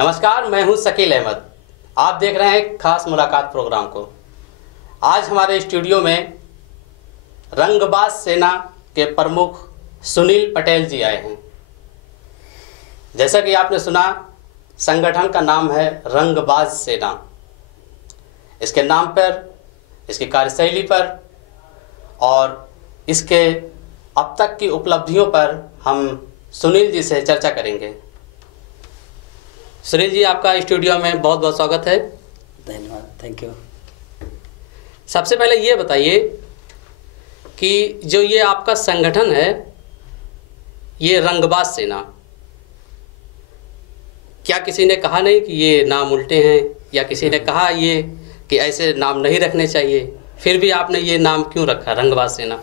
नमस्कार, मैं हूं शकील अहमद। आप देख रहे हैं खास मुलाकात प्रोग्राम को। आज हमारे स्टूडियो में रंगबाज सेना के प्रमुख सुनील पटेल जी आए हैं। जैसा कि आपने सुना, संगठन का नाम है रंगबाज सेना। इसके नाम पर, इसकी कार्यशैली पर और इसके अब तक की उपलब्धियों पर हम सुनील जी से चर्चा करेंगे। सुनील जी, आपका स्टूडियो में बहुत बहुत स्वागत है। धन्यवाद, थैंक यू। सबसे पहले ये बताइए कि जो ये आपका संगठन है, ये रंगबाज सेना, क्या किसी ने कहा नहीं कि ये नाम उल्टे हैं, या किसी ने कहा ये कि ऐसे नाम नहीं रखने चाहिए, फिर भी आपने ये नाम क्यों रखा रंगबाज सेना?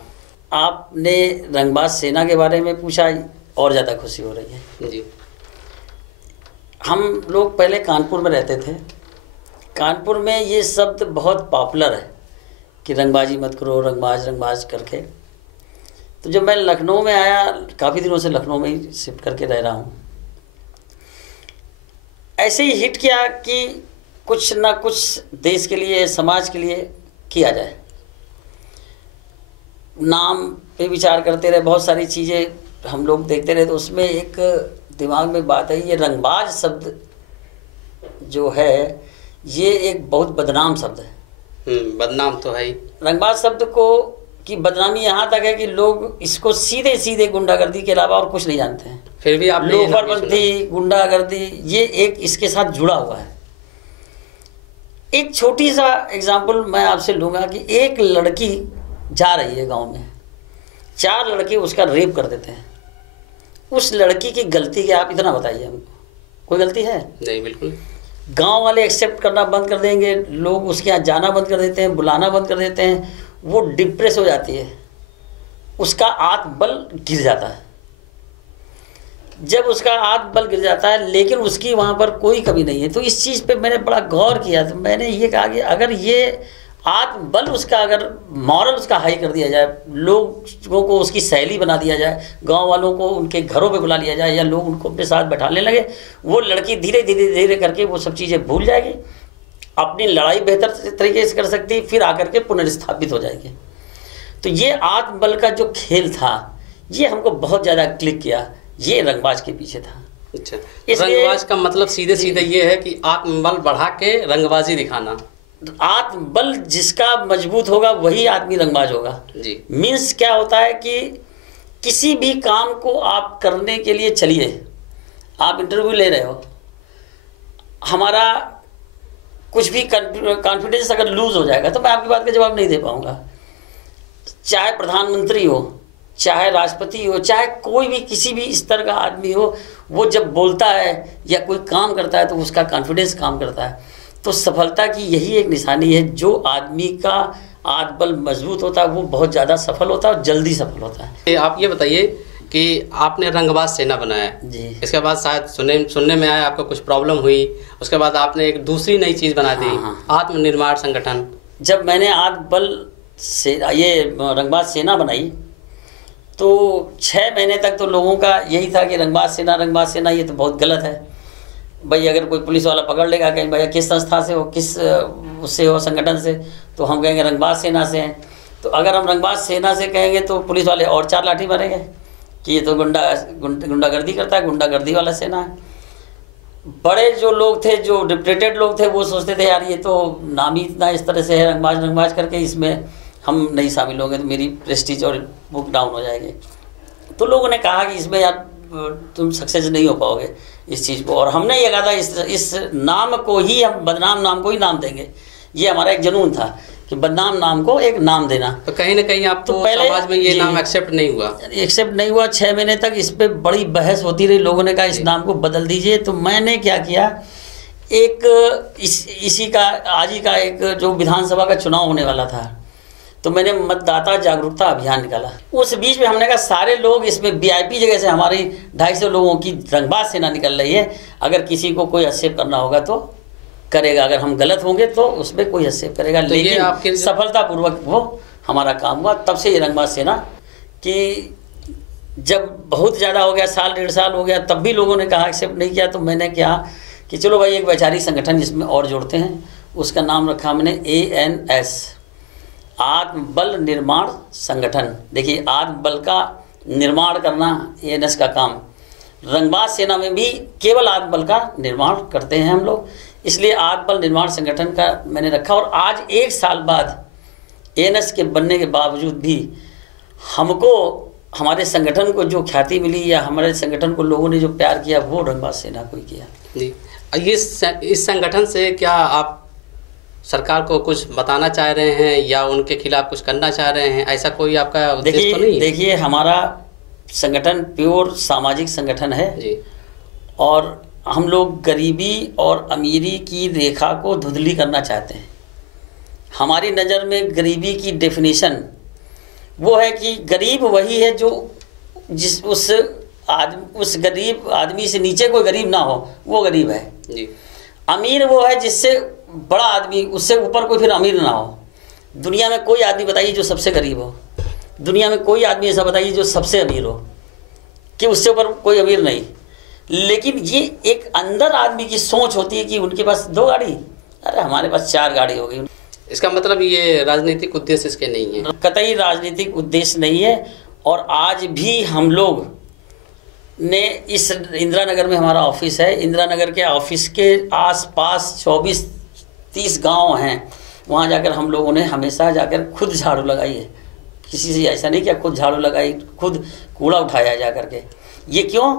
आपने रंगबाज सेना के बारे में पूछा और ज़्यादा खुशी हो रही है जी। हम लोग पहले कानपुर में रहते थे। कानपुर में ये शब्द बहुत पॉपुलर है कि रंगबाजी मत करो, रंगबाज करके। तो जब मैं लखनऊ में आया, काफ़ी दिनों से लखनऊ में ही शिफ्ट करके रह रहा हूँ, ऐसे ही हिट किया कि कुछ ना कुछ देश के लिए, समाज के लिए किया जाए। नाम पे विचार करते रहे, बहुत सारी चीज़ें हम लोग देखते रहे, तो उसमें एक दिमाग में बात आई, ये रंगबाज शब्द जो है ये एक बहुत बदनाम शब्द है। बदनाम तो है ही। रंगबाज शब्द को की बदनामी यहाँ तक है कि लोग इसको सीधे सीधे गुंडागर्दी के अलावा और कुछ नहीं जानते हैं। फिर भी आप लोफरबंदी, गुंडागर्दी, ये एक इसके साथ जुड़ा हुआ है। एक छोटी सा एग्जाम्पल मैं आपसे लूँगा कि एक लड़की जा रही है गांव में, 4 लड़के उसका रेप कर देते हैं। उस लड़की की गलती क्या, आप इतना बताइए हमको, कोई गलती है? नहीं, बिल्कुल। गांव वाले एक्सेप्ट करना बंद कर देंगे, लोग उसके यहाँ जाना बंद कर देते हैं, बुलाना बंद कर देते हैं। वो डिप्रेस हो जाती है, उसका आत्मबल गिर जाता है। जब उसका आत्मबल गिर जाता है, लेकिन उसकी वहाँ पर कोई कमी नहीं है। तो इस चीज़ पे मैंने बड़ा गौर किया। तो मैंने ये कहा कि अगर ये आत्मबल उसका, अगर मॉरल उसका हाई कर दिया जाए, लोगों को उसकी सहेली बना दिया जाए, गांव वालों को उनके घरों पे बुला लिया जाए, या लोग उनको अपने साथ बैठाने लगे, वो लड़की धीरे धीरे धीरे करके वो सब चीज़ें भूल जाएगी, अपनी लड़ाई बेहतर तरीके से कर सकती है, फिर आकर के पुनर्स्थापित हो जाएगी। तो ये आत्मबल का जो खेल था, ये हमको बहुत ज़्यादा क्लिक किया। ये रंगबाज के पीछे था। अच्छा, रंगबाज का मतलब सीधे सीधे ये है कि आत्मबल बढ़ा के रंगबाजी दिखाना। आत्मबल जिसका मजबूत होगा वही आदमी रंगबाज होगा जी। मीन्स क्या होता है कि किसी भी काम को आप करने के लिए चलिए, आप इंटरव्यू ले रहे हो, हमारा कुछ भी कॉन्फिडेंस अगर लूज हो जाएगा तो मैं आपकी बात का जवाब नहीं दे पाऊंगा। चाहे प्रधानमंत्री हो, चाहे राष्ट्रपति हो, चाहे कोई भी किसी भी स्तर का आदमी हो, वो जब बोलता है या कोई काम करता है तो उसका कॉन्फिडेंस काम करता है। तो सफलता की यही एक निशानी है, जो आदमी का आत्मबल मजबूत होता है वो बहुत ज़्यादा सफल होता है और जल्दी सफल होता है। आप ये बताइए कि आपने रंगबाज सेना बनाया जी, इसके बाद शायद सुनने में आया आपको कुछ प्रॉब्लम हुई, उसके बाद आपने एक दूसरी नई चीज़ बना दी, आत्मनिर्भर संगठन। जब मैंने आत्मबल से ये रंगबाज सेना बनाई तो 6 महीने तक तो लोगों का यही था कि रंगबाज सेना ये तो बहुत गलत है भाई। अगर कोई पुलिस वाला पकड़ लेगा, कहीं भैया किस संस्था से हो, किस उससे हो, संगठन से, तो हम कहेंगे रंगबाज सेना से हैं। तो अगर हम रंगबाज सेना से कहेंगे तो पुलिस वाले और 4 लाठी मारेंगे कि ये तो गुंडागर्दी करता है, गुंडागर्दी वाला सेना है। बड़े जो लोग थे, जो डिप्रेटेड लोग थे, वो सोचते थे यार ये तो नाम ही इतना इस तरह से है, रंगबाज करके, इसमें हम नहीं शामिल होंगे तो मेरी प्रेस्टीज और बुक डाउन हो जाएगी। तो लोगों ने कहा कि इसमें यार तुम सक्सेस नहीं हो पाओगे इस चीज़ को। और हमने ये कहा था इस नाम को ही हम, बदनाम नाम को ही नाम देंगे। ये हमारा एक जुनून था कि बदनाम नाम को एक नाम देना। तो कहीं ना कहीं आप तो समाज में ये नाम एक्सेप्ट नहीं हुआ। 6 महीने तक इस पे बड़ी बहस होती रही। लोगों ने कहा इस नाम को बदल दीजिए। तो मैंने क्या किया, इसी का आज ही का एक जो विधानसभा का चुनाव होने वाला था, तो मैंने मतदाता जागरूकता अभियान निकाला। उस बीच में हमने कहा सारे लोग इसमें VIP जगह से हमारी 250 लोगों की रंगबाज सेना निकल रही है, अगर किसी को कोई हस्तक्षेप करना होगा तो करेगा, अगर हम गलत होंगे तो उसमें कोई हस्तक्षेप करेगा। तो लेकिन सफलतापूर्वक वो हमारा काम हुआ। तब से ये रंगबाज सेना कि जब बहुत ज़्यादा हो गया, 1.5 साल हो गया, तब भी लोगों ने कहा एक्सेप्ट नहीं किया, तो मैंने क्या कि चलो भाई एक वैचारिक संगठन जिसमें और जोड़ते हैं, उसका नाम रखा हमने ANS, आत्मबल निर्माण संगठन। देखिए आत्मबल का निर्माण करना ANS का काम। रंगबाज सेना में भी केवल आत्मबल का निर्माण करते हैं हम लोग, इसलिए आत्मबल निर्माण संगठन का मैंने रखा। और आज 1 साल बाद ANS के बनने के बावजूद भी हमको, हमारे संगठन को जो ख्याति मिली या हमारे संगठन को लोगों ने जो प्यार किया, वो रंगबाज सेना को ही किया। जी, इस संगठन से क्या आप सरकार को कुछ बताना चाह रहे हैं या उनके खिलाफ कुछ करना चाह रहे हैं? ऐसा कोई आपका उद्देश्य तो नहीं है? देखिए हमारा संगठन प्योर सामाजिक संगठन है जी। और हम लोग गरीबी और अमीरी की रेखा को धुंधली करना चाहते हैं। हमारी नज़र में गरीबी की डेफिनेशन वो है कि गरीब वही है जो उस गरीब आदमी से नीचे कोई गरीब ना हो, वो गरीब है जी। अमीर वो है जिससे बड़ा आदमी, उससे ऊपर कोई फिर अमीर ना हो। दुनिया में कोई आदमी बताइए जो सबसे गरीब हो, दुनिया में कोई आदमी ऐसा बताइए जो सबसे अमीर हो, कि उससे ऊपर कोई अमीर नहीं। लेकिन ये एक अंदर आदमी की सोच होती है कि उनके पास 2 गाड़ी, अरे हमारे पास 4 गाड़ी हो गई। इसका मतलब ये राजनीतिक उद्देश्य इसके नहीं है? कतई राजनीतिक उद्देश्य नहीं है। और आज भी हम लोग ने इस इंदिरा नगर में हमारा ऑफिस है, इंदिरा नगर के ऑफिस के आसपास 24-30 गांव हैं, वहाँ जाकर हम लोगों ने हमेशा जाकर खुद झाड़ू लगाई है। किसी से ऐसा नहीं कि खुद झाड़ू लगाई, खुद कूड़ा उठाया जा करके। ये क्यों?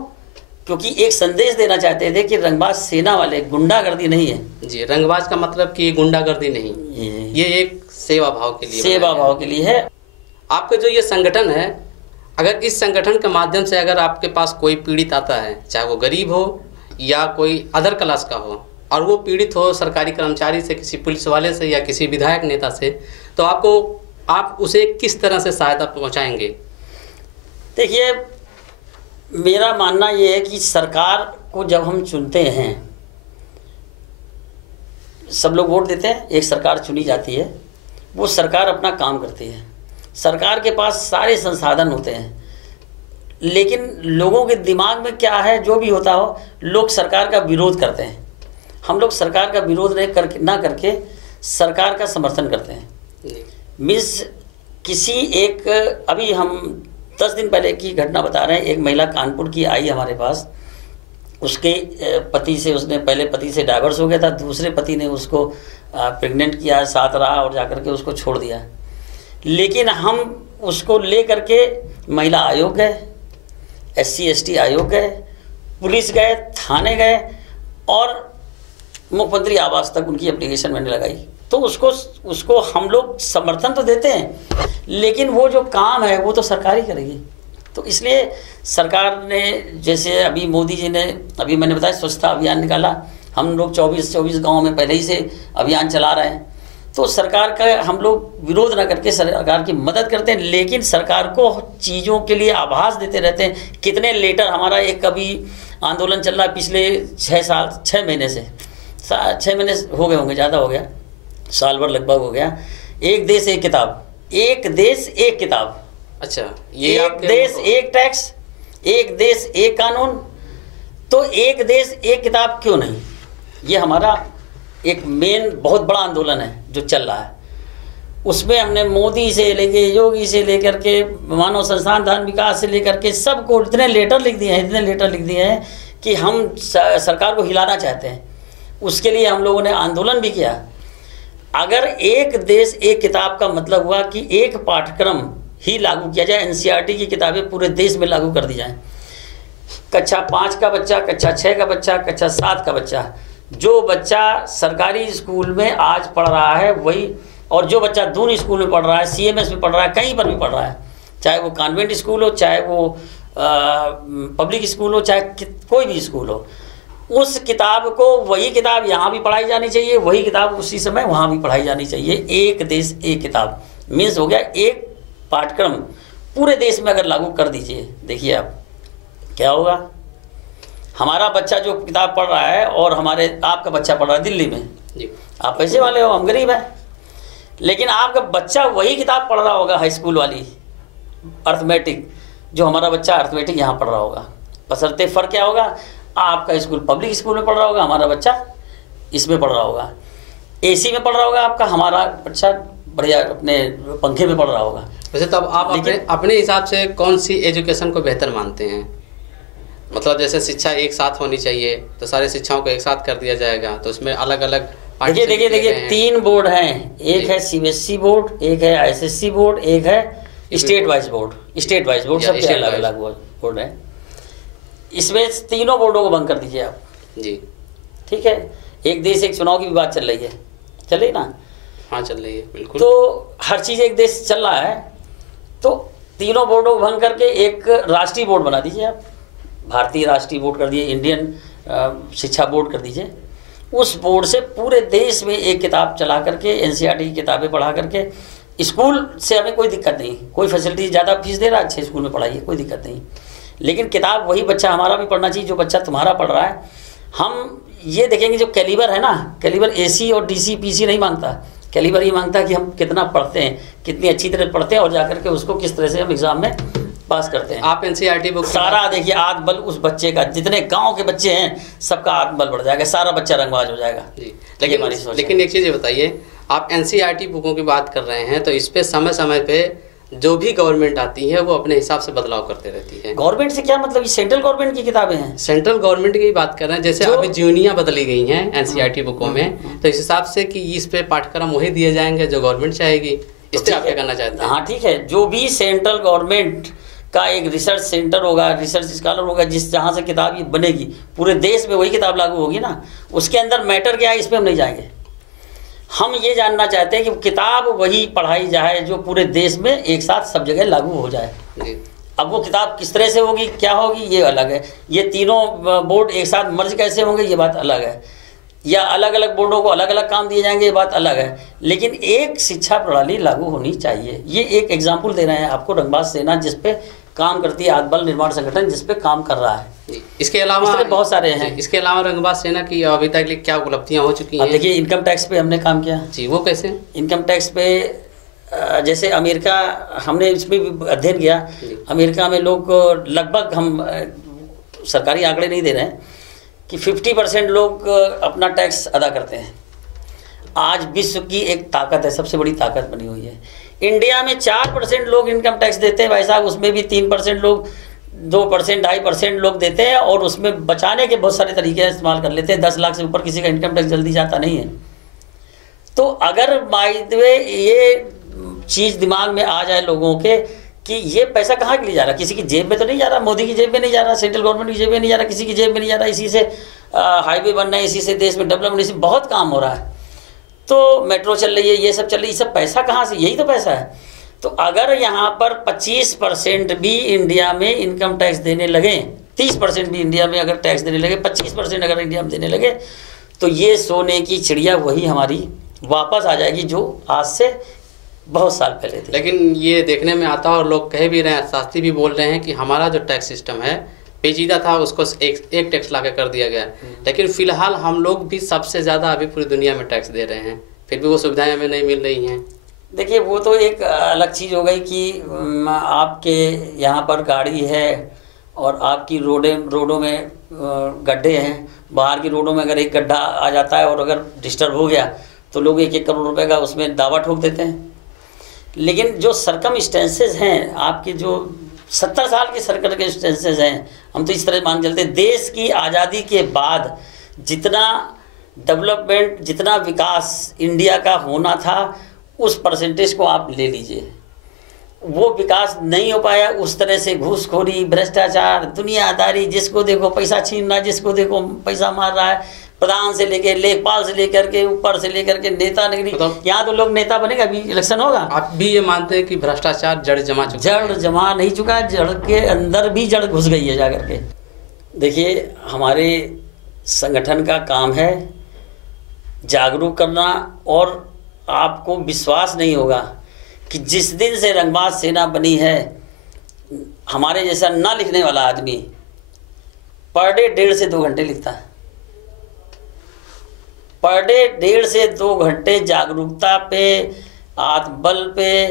क्योंकि एक संदेश देना चाहते थे कि रंगबाज सेना वाले गुंडागर्दी नहीं है। जी, रंगबाज का मतलब कि गुंडागर्दी नहीं, ये एक सेवा भाव के लिए, सेवा भाव के लिए है। आपका जो ये संगठन है, अगर इस संगठन के माध्यम से अगर आपके पास कोई पीड़ित आता है, चाहे वो गरीब हो या कोई अदर क्लास का हो, और वो पीड़ित हो सरकारी कर्मचारी से, किसी पुलिस वाले से या किसी विधायक नेता से, तो आप उसे किस तरह से सहायता पहुंचाएंगे? देखिए मेरा मानना ये है कि सरकार को जब हम चुनते हैं, सब लोग वोट देते हैं, एक सरकार चुनी जाती है, वो सरकार अपना काम करती है, सरकार के पास सारे संसाधन होते हैं, लेकिन लोगों के दिमाग में क्या है, जो भी होता हो, लोग सरकार का विरोध करते हैं। हम लोग सरकार का विरोध ना करके सरकार का समर्थन करते हैं। मिस किसी एक, अभी हम 10 दिन पहले की घटना बता रहे हैं। एक महिला कानपुर की आई हमारे पास, उसके पति से, उसने पहले पति से डाइवर्स हो गया था, दूसरे पति ने उसको प्रेग्नेंट किया, साथ रहा और जाकर के उसको छोड़ दिया। लेकिन हम उसको ले करके महिला आयोग गए, SC/ST आयोग गए, पुलिस गए, थाने गए और मुख्यमंत्री आवास तक उनकी एप्लीकेशन मैंने लगाई। तो उसको हम लोग समर्थन तो देते हैं, लेकिन वो जो काम है वो तो सरकार ही करेगी। तो इसलिए सरकार ने, जैसे अभी मोदी जी ने, अभी मैंने बताया स्वच्छता अभियान निकाला, हम लोग 24 गाँव में पहले ही से अभियान चला रहे हैं। तो सरकार का हम लोग विरोध ना करके सरकार की मदद करते हैं, लेकिन सरकार को चीज़ों के लिए आभास देते रहते हैं। कितने लेटर, हमारा एक अभी आंदोलन चल रहा है पिछले 6 महीने से, 6 महीने हो गए होंगे, ज़्यादा हो गया, साल भर लगभग हो गया। एक देश एक किताब, एक देश एक किताब। अच्छा, ये एक देश एक टैक्स, एक देश एक कानून। तो एक देश एक किताब क्यों नहीं? ये हमारा एक मेन बहुत बड़ा आंदोलन है जो चल रहा है। उसमें हमने मोदी से लेके, योगी से लेकर के, मानव संसाधन विकास से लेकर के सबको इतने लेटर लिख दिए हैं कि हम सरकार को हिलाना चाहते हैं। उसके लिए हम लोगों ने आंदोलन भी किया। अगर एक देश एक किताब का मतलब हुआ कि एक पाठ्यक्रम ही लागू किया जाए, NCERT की किताबें पूरे देश में लागू कर दी जाएं। कक्षा 5 का बच्चा, कक्षा 6 का बच्चा, कक्षा 7 का बच्चा, जो बच्चा सरकारी स्कूल में आज पढ़ रहा है वही, और जो बच्चा दून स्कूल में पढ़ रहा है, CMS में पढ़ रहा है, कहीं पर भी पढ़ रहा है, चाहे वो कॉन्वेंट स्कूल हो, चाहे वो पब्लिक स्कूल हो, चाहे कोई भी स्कूल हो, उस किताब को, वही किताब यहाँ भी पढ़ाई जानी चाहिए, वही किताब उसी समय वहाँ भी पढ़ाई जानी चाहिए। एक देश एक किताब मीन्स हो गया एक पाठ्यक्रम पूरे देश में अगर लागू कर दीजिए, देखिए आप क्या होगा। हमारा बच्चा जो किताब पढ़ रहा है और आपका बच्चा पढ़ रहा है दिल्ली में जी, आप पैसे वाले हो, हम गरीब हैं, लेकिन आपका बच्चा वही किताब पढ़ रहा होगा, हाई स्कूल वाली अर्थमेटिक, जो हमारा बच्चा अर्थमेटिक यहाँ पढ़ रहा होगा। बशर्ते फ़र्क क्या होगा, आपका स्कूल पब्लिक स्कूल में पढ़ रहा होगा, हमारा बच्चा इसमें पढ़ रहा होगा। एसी में पढ़ रहा होगा आपका, हमारा बच्चा बढ़िया अपने पंखे में पढ़ रहा होगा। वैसे तब आप अपने हिसाब से कौन सी एजुकेशन को बेहतर मानते हैं? मतलब जैसे शिक्षा एक साथ होनी चाहिए तो सारी शिक्षाओं को एक साथ कर दिया जाएगा, तो उसमें अलग अलग देखिए 3 बोर्ड हैं, एक है सीबीएसई बोर्ड, एक है आईसीएसई बोर्ड, एक है स्टेट वाइज बोर्ड। सबके अलग अलग बोर्ड है। इसमें तीनों बोर्डों को बंद कर दीजिए आप जी। ठीक है, एक देश एक चुनाव की भी बात चल रही है, चल रही ना? हाँ चल रही है बिल्कुल। तो हर चीज़ एक देश चल रहा है, तो तीनों बोर्डों को भंग करके एक राष्ट्रीय बोर्ड बना दीजिए आप। भारतीय राष्ट्रीय बोर्ड कर दिए, इंडियन शिक्षा बोर्ड कर दीजिए। उस बोर्ड से पूरे देश में एक किताब चला करके, एनसीईआरटी की किताबें पढ़ा करके, स्कूल से हमें कोई दिक्कत नहीं, कोई फैसिलिटी ज़्यादा फीस दे रहा है, अच्छे स्कूल में पढ़ाइए, कोई दिक्कत नहीं। लेकिन किताब वही बच्चा हमारा भी पढ़ना चाहिए जो बच्चा तुम्हारा पढ़ रहा है। हम ये देखेंगे जो कैलिबर है ना, कैलिबर एसी और डीसी पीसी नहीं मांगता, कैलिबर ये मांगता है कि हम कितना पढ़ते हैं, कितनी अच्छी तरह पढ़ते हैं और जाकर के उसको किस तरह से हम एग्जाम में पास करते हैं। आप एनसीईआरटी बुक सारा देखिए, आत्मबल उस बच्चे का, जितने गांव के बच्चे हैं सबका आत्मबल बढ़ जाएगा, सारा बच्चा रंगबाज हो जाएगा जी। लेकिन एक चीज़ ये बताइए, आप एनसीईआरटी बुकों की बात कर रहे हैं तो इस पे समय समय पे जो भी गवर्नमेंट आती है वो अपने हिसाब से बदलाव करते रहती है। गवर्नमेंट से क्या मतलब, ये सेंट्रल गवर्नमेंट की किताबें हैं। सेंट्रल गवर्नमेंट की बात कर रहे हैं, जैसे अभी ज्यूनियाँ बदली गई हैं एनसीईआरटी बुकों में, तो इस हिसाब से कि इस पे पाठ्यक्रम वही दिए जाएंगे जो गवर्नमेंट चाहेगी। इस पर आप क्या करना चाहते हैं? हाँ ठीक है, जो भी सेंट्रल गवर्नमेंट का एक रिसर्च सेंटर होगा, रिसर्च स्कॉलर होगा, जहाँ से किताब ये बनेगी, पूरे देश में वही किताब लागू होगी ना। उसके अंदर मैटर क्या है, इस पर हम नहीं जाएंगे। हम ये जानना चाहते हैं कि किताब वही पढ़ाई जाए जो पूरे देश में एक साथ सब जगह लागू हो जाए। अब वो किताब किस तरह से होगी, क्या होगी, ये अलग है। ये तीनों बोर्ड एक साथ मर्ज कैसे होंगे, ये बात अलग है। या अलग अलग बोर्डों को अलग अलग काम दिए जाएंगे, ये बात अलग है। लेकिन एक शिक्षा प्रणाली लागू होनी चाहिए। ये एक एग्जाम्पल दे रहे हैं आपको, रंगबाज सेना जिस पे काम करती है, आत्मबल निर्माण संगठन जिस पे काम कर रहा है। इसके अलावा बहुत सारे हैं। इसके अलावा रंगबाज सेना की अभी तक क्या उपलब्धियां हो चुकी हैं? देखिए, इनकम टैक्स पे हमने काम किया जी। वो कैसे? इनकम टैक्स पे जैसे अमेरिका, हमने इसमें भी अध्ययन किया। अमेरिका में लोग लगभग, हम सरकारी आंकड़े नहीं दे रहे हैं, कि 50% लोग अपना टैक्स अदा करते हैं। आज विश्व की एक ताकत है, सबसे बड़ी ताकत बनी हुई है। इंडिया में 4% लोग इनकम टैक्स देते हैं भाई साहब, उसमें भी 3% लोग, 2%, 2.5% लोग देते हैं, और उसमें बचाने के बहुत सारे तरीके इस्तेमाल कर लेते हैं। 10 लाख से ऊपर किसी का इनकम टैक्स जल्दी जाता नहीं है। तो अगर बाय द वे ये चीज़ दिमाग में आ जाए लोगों के कि ये पैसा कहाँ के लिए जा रहा है, किसी की जेब में तो नहीं जा रहा, मोदी की जेब में नहीं जा रहा, सेंट्रल गवर्नमेंट की जेब में नहीं जा रहा, किसी की जेब में नहीं जा रहा, इसी से हाईवे बन रहे हैं, इसी से देश में डेवलपमेंट, इसी बहुत काम हो रहा है। तो मेट्रो चल रही है, ये सब चल रही है, ये सब पैसा कहाँ से, यही तो पैसा है। तो अगर यहाँ पर 25% भी इंडिया में इनकम टैक्स देने लगे, 30% भी इंडिया में अगर टैक्स देने लगे, 25% अगर इंडिया में देने लगे, तो ये सोने की चिड़िया वही हमारी वापस आ जाएगी जो आज से बहुत साल पहले थी। लेकिन ये देखने में आता है, और लोग कह भी रहे हैं, शास्त्री भी बोल रहे हैं कि हमारा जो टैक्स सिस्टम है पेचीदा था, उसको एक टैक्स ला कर दिया गया। लेकिन फिलहाल हम लोग भी सबसे ज़्यादा अभी पूरी दुनिया में टैक्स दे रहे हैं, फिर भी वो सुविधाएं हमें नहीं मिल रही हैं। देखिए, वो तो एक अलग चीज़ हो गई कि आपके यहाँ पर गाड़ी है और आपकी रोडों में गड्ढे हैं। बाहर की रोडों में अगर एक गड्ढा आ जाता है और अगर डिस्टर्ब हो गया तो लोग 1-1 करोड़ रुपए का उसमें दावा ठोक देते हैं। लेकिन जो सरकमस्टेंसेस हैं आपके, जो 70 साल के सरकमस्टेंसेस हैं, हम तो इस तरह मान चलते हैं, देश की आज़ादी के बाद जितना डेवलपमेंट, जितना विकास इंडिया का होना था, उस परसेंटेज को आप ले लीजिए, वो विकास नहीं हो पाया। उस तरह से घूसखोरी, भ्रष्टाचार, दुनियादारी, जिसको देखो पैसा छीनना, जिसको देखो पैसा मार रहा है, प्रधान से लेकर, लेखपाल से लेकर के, ऊपर से लेकर के नेता नगरी। यहाँ तो लोग नेता बनेगा, अभी इलेक्शन होगा। आप भी ये मानते हैं कि भ्रष्टाचार जड़ जमा चुका है? जड़ जमा नहीं चुका, जड़ के अंदर भी जड़ घुस गई है जाकर के। देखिए, हमारे संगठन का काम है जागरूक करना, और आपको विश्वास नहीं होगा कि जिस दिन से रंगबाज सेना बनी है, हमारे जैसा ना लिखने वाला आदमी पर डे 1.5 से 2 घंटे लिखता है। पर डे 1.5 से 2 घंटे जागरूकता पे, आत्मबल पे,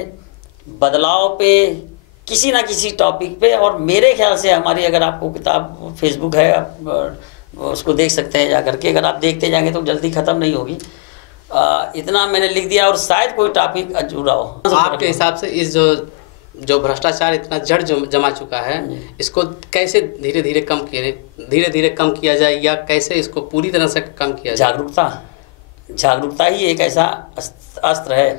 बदलाव पे, किसी ना किसी टॉपिक पे। और मेरे ख्याल से हमारी, अगर आपको किताब, फेसबुक है, आप उसको देख सकते हैं जा करके। अगर आप देखते जाएंगे तो जल्दी ख़त्म नहीं होगी। इतना मैंने लिख दिया, और शायद कोई टॉपिक अधूरा हो। आपके हिसाब से इस जो भ्रष्टाचार इतना जड़ जमा चुका है, इसको कैसे धीरे धीरे कम किया जाए, या कैसे इसको पूरी तरह से कम किया जाए? जागरूकता ही एक ऐसा अस्त्र है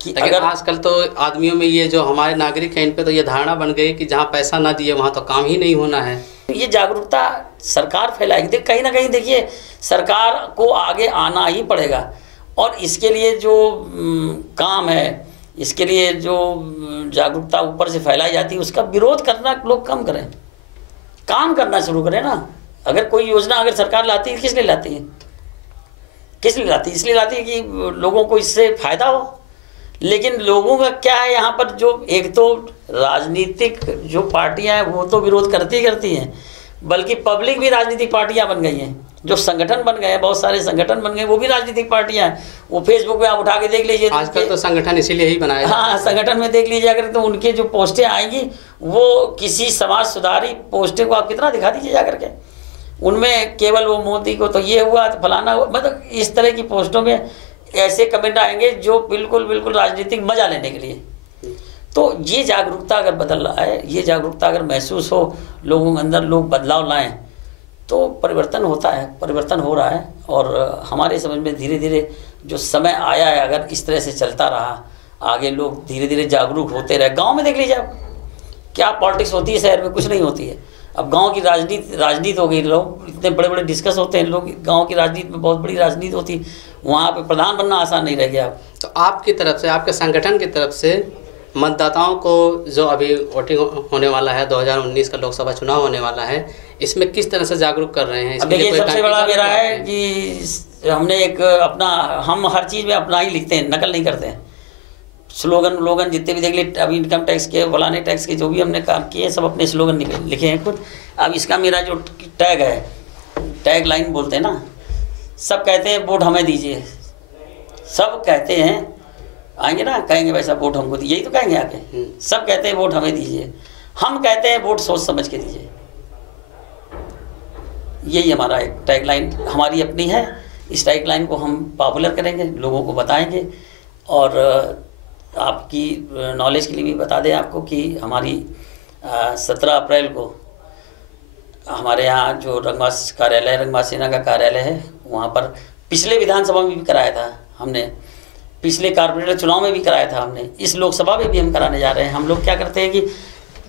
कि अगर आजकल तो आदमियों में ये जो हमारे नागरिक हैं, इन पे तो ये धारणा बन गई कि जहाँ पैसा ना दिए वहाँ तो काम ही नहीं होना है। ये जागरूकता सरकार फैलाएगी। कहीं ना कहीं देखिए, सरकार को आगे आना ही पड़ेगा, और इसके लिए जो काम है, इसके लिए जो जागरूकता ऊपर से फैलाई जाती है, उसका विरोध करना लोग कम करें, काम करना शुरू करें ना। अगर कोई योजना अगर सरकार लाती है, किस लिए लाती है? इसलिए लाती है कि लोगों को इससे फ़ायदा हो। लेकिन लोगों का क्या है यहाँ पर, जो एक तो राजनीतिक जो पार्टियां हैं वो तो विरोध करती हैं, बल्कि पब्लिक भी राजनीतिक पार्टियां बन गई हैं। जो संगठन बन गए हैं, बहुत सारे संगठन बन गए, वो भी राजनीतिक पार्टियां हैं। वो फेसबुक पे आप उठा के देख लीजिए, आजकल तो संगठन इसीलिए ही बनाए। हाँ, संगठन में देख लीजिए अगर, तो उनके जो पोस्टें आएंगी वो किसी समाज सुधारी पोस्टें को आप कितना दिखा दीजिए जा करके, उनमें केवल वो मोदी को तो ये हुआ तो फलाना हुआ, मतलब इस तरह की पोस्टों में ऐसे कमेंट आएंगे जो बिल्कुल राजनीतिक मजा लेने के लिए। तो ये जागरूकता अगर बदल रहा है, ये जागरूकता अगर महसूस हो लोगों के अंदर, लोग बदलाव लाएं, तो परिवर्तन होता है, परिवर्तन हो रहा है। और हमारे समझ में धीरे धीरे जो समय आया है, अगर इस तरह से चलता रहा, आगे लोग धीरे धीरे जागरूक होते रहे। गांव में देख लीजिए आप, क्या पॉलिटिक्स होती है, शहर में कुछ नहीं होती है। अब गांव की राजनीति हो गई, लोग इतने बड़े बड़े डिस्कस होते हैं, लोग गांव की राजनीति में बहुत बड़ी राजनीति होती है, वहाँ पे प्रधान बनना आसान नहीं रह गया। तो आपकी तरफ से, आपके संगठन की तरफ से मतदाताओं को, जो अभी वोटिंग होने वाला है, 2019 का लोकसभा चुनाव होने वाला है, इसमें किस तरह से जागरूक कर रहे हैं? अब देखिए, सबसे बड़ा मेरा है कि हमने एक अपना, हम हर चीज़ में अपना ही लिखते हैं, नकल नहीं करते हैं। स्लोगन जितने भी देख लिए, अभी इनकम टैक्स के, फलाने टैक्स के, जो भी हमने काम किए सब अपने स्लोगन लिखे हैं खुद। अब इसका मेरा जो टैग है, टैग लाइन बोलते हैं ना, सब कहते हैं वोट हमें दीजिए, सब कहते हैं, आएंगे ना कहेंगे वैसा वोट हमको दीजिए, यही तो कहेंगे आके। सब कहते हैं वोट हमें दीजिए, हम कहते हैं वोट सोच समझ के दीजिए। यही हमारा एक टैग लाइन हमारी अपनी है। इस टैग लाइन को हम पॉपुलर करेंगे, लोगों को बताएंगे। और आपकी नॉलेज के लिए भी बता दें आपको कि हमारी 17 अप्रैल को हमारे यहाँ जो रंगबास कार्यालय, रंगबास सेना का कार्यालय है, वहाँ पर पिछले विधानसभा में भी कराया था हमने, पिछले कारपोरेटर चुनाव में भी कराया था हमने, इस लोकसभा में भी हम कराने जा रहे हैं। हम लोग क्या करते हैं कि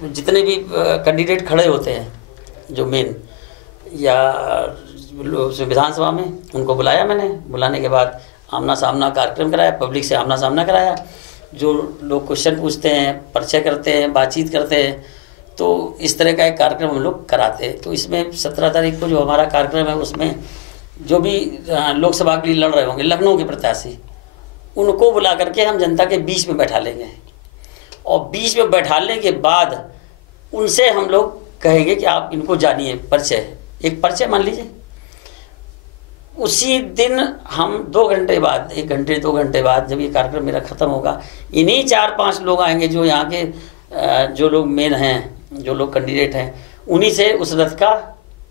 जितने भी कैंडिडेट खड़े होते हैं, जो मेन या विधानसभा में, उनको बुलाया मैंने। बुलाने के बाद आमना सामना कार्यक्रम कराया, पब्लिक से आमना सामना कराया। जो लोग क्वेश्चन पूछते हैं, परिचय करते हैं, बातचीत करते हैं, तो इस तरह का एक कार्यक्रम हम लोग कराते हैं। तो इसमें 17 तारीख को जो हमारा कार्यक्रम है, उसमें जो भी लोकसभा के लिए लड़ रहे होंगे, लखनऊ के प्रत्याशी, उनको बुला करके हम जनता के बीच में बैठा लेंगे। और बीच में बैठाने के बाद उनसे हम लोग कहेंगे कि आप इनको जानिए, परिचय, एक परिचय मान लीजिए। उसी दिन हम 2 घंटे बाद, 1 घंटे 2 घंटे बाद, जब ये कार्यक्रम मेरा ख़त्म होगा, इन्हीं 4-5 लोग आएंगे जो यहाँ के जो लोग मेन हैं, जो लोग कैंडिडेट हैं, उन्हीं से उस रथ का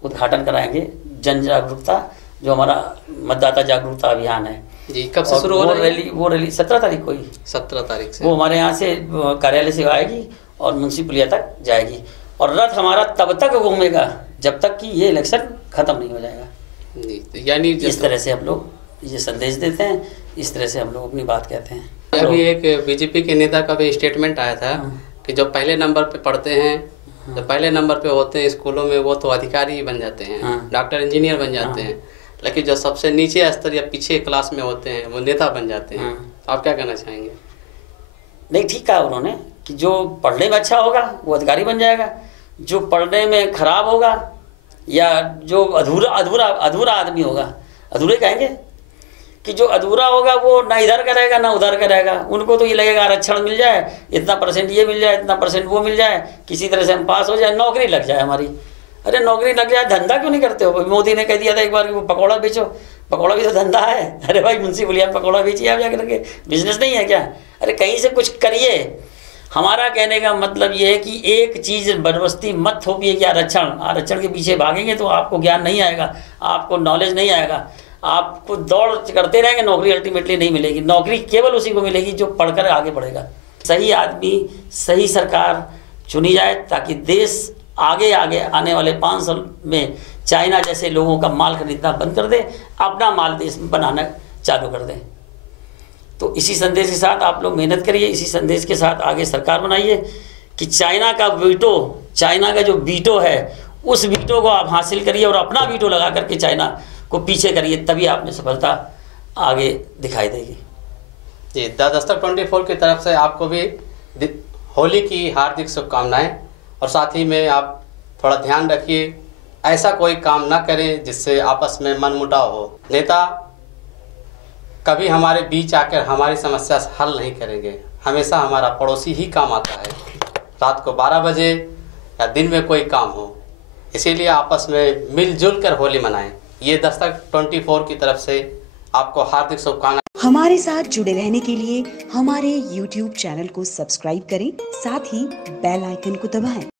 उद्घाटन कराएंगे। जन जागरूकता, जो हमारा मतदाता जागरूकता अभियान है जी, कब से शुरू हो रहा है? वो रैली 17 तारीख को ही, 17 तारीख से वो हमारे यहाँ से कार्यालय से आएगी और मुंशी पुलिया तक जाएगी। और रथ हमारा तब तक घूमेगा जब तक कि ये इलेक्शन ख़त्म नहीं हो जाएगा। यानी इस तरह से हम लोग ये संदेश देते हैं, इस तरह से हम लोग अपनी बात कहते हैं। अभी एक बीजेपी के नेता का भी स्टेटमेंट आया था कि जो पहले नंबर पे पढ़ते हैं, जो पहले नंबर पे होते हैं स्कूलों में, वो तो अधिकारी ही बन जाते हैं, डॉक्टर इंजीनियर बन जाते हैं, लेकिन जो सबसे नीचे स्तर या पीछे क्लास में होते हैं, वो नेता बन जाते हैं। आप क्या कहना चाहेंगे? नहीं, ठीक कहा उन्होंने कि जो पढ़ने में अच्छा होगा वो अधिकारी बन जाएगा, जो पढ़ने में खराब होगा या जो अधूरा आदमी होगा, अधूरे कहेंगे कि जो अधूरा होगा वो ना इधर का रहेगा ना उधर का रहेगा। उनको तो ये लगेगा आरक्षण मिल जाए, इतना % ये मिल जाए, इतना % वो मिल जाए, किसी तरह से हम पास हो जाए, नौकरी लग जाए हमारी। अरे नौकरी लग जाए, धंधा क्यों नहीं करते हो? मोदी ने कह दिया था एक बार कि वो पकौड़ा बेचो, पकौड़ा भी तो धंधा है। अरे भाई मुंशी पुलिया पकौड़ा बेचिए आप जाकर के, बिजनेस नहीं है क्या? अरे कहीं से कुछ करिए। हमारा कहने का मतलब ये है कि एक चीज़ बदबस्ती मत थोपिए कि आरक्षण के पीछे भागेंगे तो आपको ज्ञान नहीं आएगा, आपको नॉलेज नहीं आएगा, आपको दौड़ करते रहेंगे, नौकरी अल्टीमेटली नहीं मिलेगी। नौकरी केवल उसी को मिलेगी जो पढ़कर आगे बढ़ेगा। सही आदमी, सही सरकार चुनी जाए ताकि देश आगे आने वाले 5 साल में चाइना जैसे लोगों का माल खरीदना बंद कर दे, अपना माल देश में बनाना चालू कर दे। तो इसी संदेश के साथ आप लोग मेहनत करिए, इसी संदेश के साथ आगे सरकार बनाइए कि चाइना का जो वीटो है उस वीटो को आप हासिल करिए और अपना वीटो लगा करके चाइना को पीछे करिए, तभी आप में सफलता आगे दिखाई देगी। जी, द दस्तक 24 की तरफ से आपको भी होली की हार्दिक शुभकामनाएं, और साथ ही में आप थोड़ा ध्यान रखिए ऐसा कोई काम ना करें जिससे आपस में मनमुटाव हो। नेता कभी हमारे बीच आकर हमारी समस्या हल नहीं करेंगे, हमेशा हमारा पड़ोसी ही काम आता है, रात को 12 बजे या दिन में कोई काम हो। इसीलिए आपस में मिलजुल कर होली मनाएं। ये दस्तक 24 की तरफ से आपको हार्दिक शुभकामनाएं। हमारे साथ जुड़े रहने के लिए हमारे YouTube चैनल को सब्सक्राइब करें, साथ ही बेल आइकन को दबाएं।